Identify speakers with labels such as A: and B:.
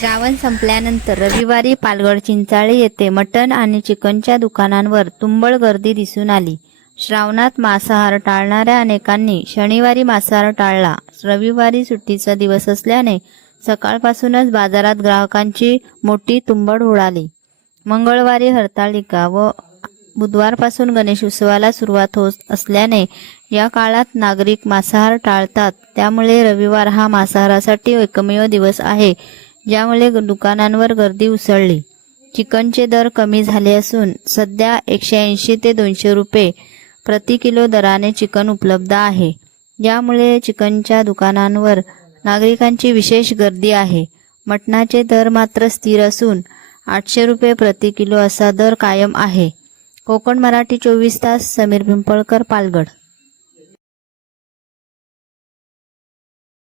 A: श्रावण संपल्यानंतर रविवारी पालघर चिंचाळे येथे मटण आणि चिकनच्या दुकानांवर तुंबळ गर्दी दिसून आली. श्रावणात मांसाहार टाळणाऱ्या अनेकांनी शनिवारी मांसाहार टाळला. रविवारी सुट्टीचा दिवस असल्याने सकाळपासूनच बाजारात ग्राहकांची मोठी तुंबड उडाली. मंगळवारी हरताळिका व बुधवारपासून गणेश उत्सवाला सुरुवात होत असल्याने या काळात नागरिक मांसाहार टाळतात. त्यामुळे रविवार हा मांसाहारासाठी एकमेव दिवस आहे. ज्यामुळे दुकानांवर गर्दी उसळली. चिकनचे दर कमी झाले असून सध्या एकशे ऐंशी ते दोनशे रुपये प्रति किलो दराने चिकन उपलब्ध आहे. यामुळे चिकनच्या दुकानांवर नागरिकांची विशेष गर्दी आहे. मटणाचे दर मात्र स्थिर असून आठशे रुपये प्रति किलो असा दर कायम आहे. कोकण मराठी चोवीस तास समीर पिंपळकर पालगड